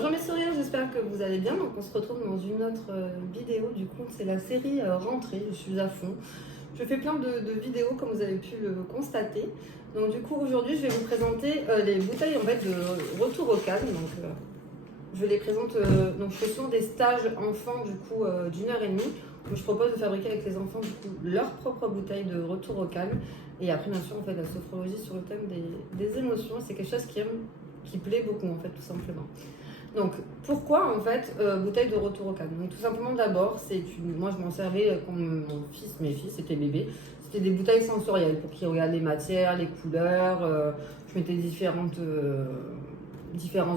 Bonjour mes sourires, j'espère que vous allez bien. Donc on se retrouve dans une autre vidéo. Du coup, c'est la série rentrée. Je suis à fond. Je fais plein de vidéos comme vous avez pu le constater. Donc du coup, aujourd'hui, je vais vous présenter les bouteilles en fait de retour au calme. Donc je les présente. Donc je fais souvent des stages enfants du coup d'1 heure et demie où je propose de fabriquer avec les enfants du coup leur propre bouteille de retour au calme. Et après, bien sûr, on fait de la sophrologie sur le thème des émotions. C'est quelque chose qui plaît beaucoup en fait, tout simplement. Donc, pourquoi en fait bouteille de retour au calme? Donc, tout simplement, d'abord, moi je m'en servais quand mes fils étaient bébés. C'était des bouteilles sensorielles pour qu'ils regardent les matières, les couleurs. Je mettais différents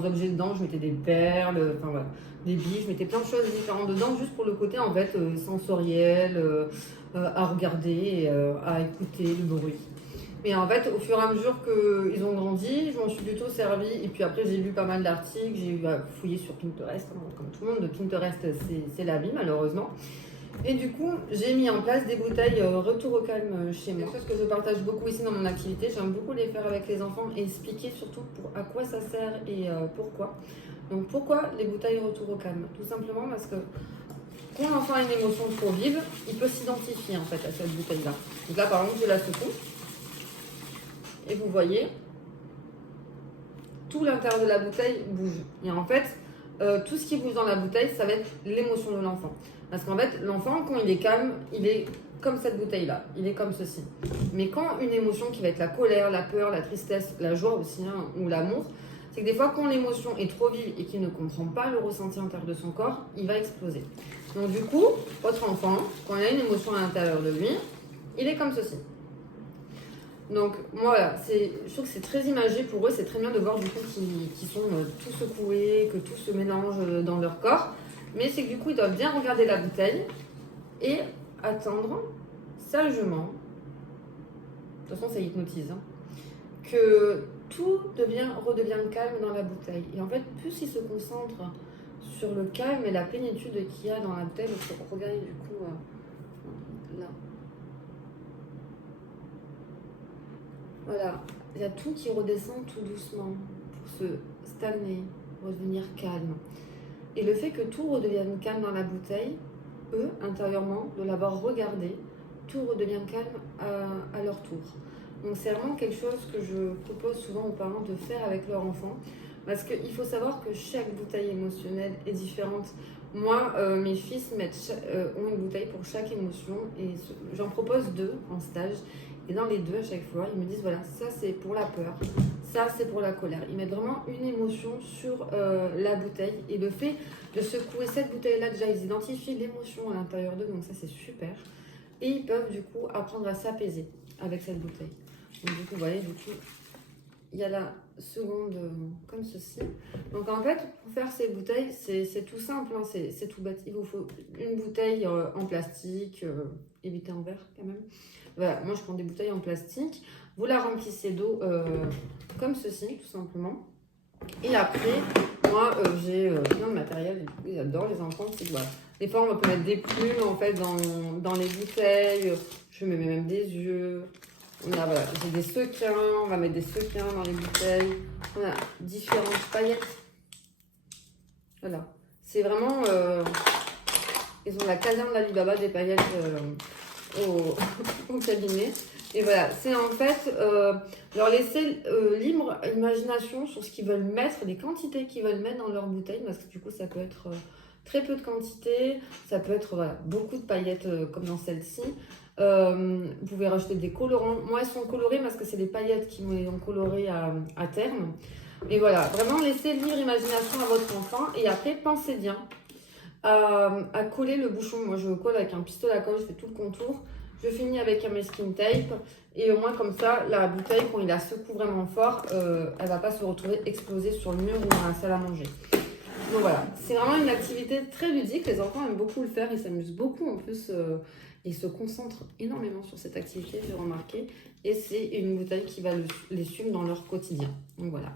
objets dedans. Je mettais des perles, enfin voilà, des billes. Je mettais plein de choses différentes dedans juste pour le côté en fait sensoriel, à regarder, et, à écouter le bruit. Mais en fait, au fur et à mesure qu'ils ont grandi, je m'en suis plutôt servi. Et puis après, j'ai lu pas mal d'articles, j'ai fouillé sur Pinterest. Comme tout le monde, Pinterest, c'est la vie, malheureusement. Et du coup, j'ai mis en place des bouteilles retour au calme chez moi. C'est quelque chose que je partage beaucoup ici dans mon activité. J'aime beaucoup les faire avec les enfants et expliquer surtout à quoi ça sert et pourquoi. Donc, pourquoi les bouteilles retour au calme? Tout simplement parce que quand l'enfant a une émotion trop vive, il peut s'identifier en fait à cette bouteille-là. Donc là, par exemple, je la secoue. Et vous voyez, tout l'intérieur de la bouteille bouge. Et en fait, tout ce qui bouge dans la bouteille, ça va être l'émotion de l'enfant. Parce qu'en fait, l'enfant, quand il est calme, il est comme cette bouteille-là. Il est comme ceci. Mais quand une émotion qui va être la colère, la peur, la tristesse, la joie aussi, hein, ou l'amour, c'est que des fois, quand l'émotion est trop vive et qu'il ne comprend pas le ressenti intérieur de son corps, il va exploser. Donc du coup, votre enfant, quand il a une émotion à l'intérieur de lui, il est comme ceci. Donc moi voilà, je trouve que c'est très imagé pour eux, c'est très bien de voir du coup qu'ils sont tout secoués, que tout se mélange dans leur corps. Mais c'est que du coup ils doivent bien regarder la bouteille et attendre sagement, de toute façon ça hypnotise, hein, que tout redevienne calme dans la bouteille. Et en fait, plus ils se concentrent sur le calme et la plénitude qu'il y a dans la bouteille, donc regardez du coup là. Voilà, il y a tout qui redescend tout doucement pour se stagner, redevenir calme. Et le fait que tout redevienne calme dans la bouteille, eux, intérieurement, de l'avoir regardé, tout redevient calme à leur tour. Donc c'est vraiment quelque chose que je propose souvent aux parents de faire avec leur enfant, parce qu'il faut savoir que chaque bouteille émotionnelle est différente. Moi, mes fils ont une bouteille pour chaque émotion et j'en propose 2 en stage. Et dans les 2, à chaque fois, ils me disent, voilà, ça c'est pour la peur, ça c'est pour la colère. Ils mettent vraiment une émotion sur la bouteille. Et le fait de secouer cette bouteille-là, déjà, ils identifient l'émotion à l'intérieur d'eux, donc ça c'est super. Et ils peuvent du coup apprendre à s'apaiser avec cette bouteille. Donc du coup, vous voyez, il y a la seconde comme ceci. Donc en fait, pour faire ces bouteilles, c'est tout simple, hein, c'est tout bête. Il vous faut une bouteille en plastique, évitez en verre quand même. Voilà, moi je prends des bouteilles en plastique, vous la remplissez d'eau comme ceci, tout simplement. Et après, moi j'ai plein de matériel, j'adore les enfants, c'est voilà. Des fois on peut mettre des plumes en fait dans les bouteilles, je mets même des yeux. Voilà, j'ai des sequins, on va mettre des sequins dans les bouteilles. On a différentes paillettes. Voilà, c'est vraiment, ils ont la caserne de l'Alibaba des paillettes au cabinet. Et voilà, c'est en fait leur laisser libre imagination sur ce qu'ils veulent mettre, les quantités qu'ils veulent mettre dans leur bouteille, parce que du coup ça peut être très peu de quantité, ça peut être voilà, beaucoup de paillettes comme dans celle-ci. Vous pouvez rajouter des colorants. Moi elles sont colorées parce que c'est des paillettes qui m'ont coloré à terme. Et voilà, vraiment laissez libre imagination à votre enfant et après pensez bien à coller le bouchon. Moi je colle avec un pistolet à colle, je fais tout le contour. Je finis avec un masking tape et au moins comme ça, la bouteille, quand il la secoue vraiment fort, elle ne va pas se retrouver explosée sur le mur ou dans la salle à manger. Donc voilà, c'est vraiment une activité très ludique. Les enfants aiment beaucoup le faire, ils s'amusent beaucoup en plus. Ils se concentrent énormément sur cette activité, j'ai remarqué. Et c'est une bouteille qui va les suivre dans leur quotidien. Donc voilà.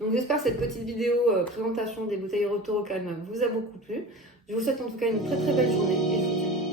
Donc j'espère que cette petite vidéo présentation des bouteilles retour au calme vous a beaucoup plu. Je vous souhaite en tout cas une très très belle journée et je vous dis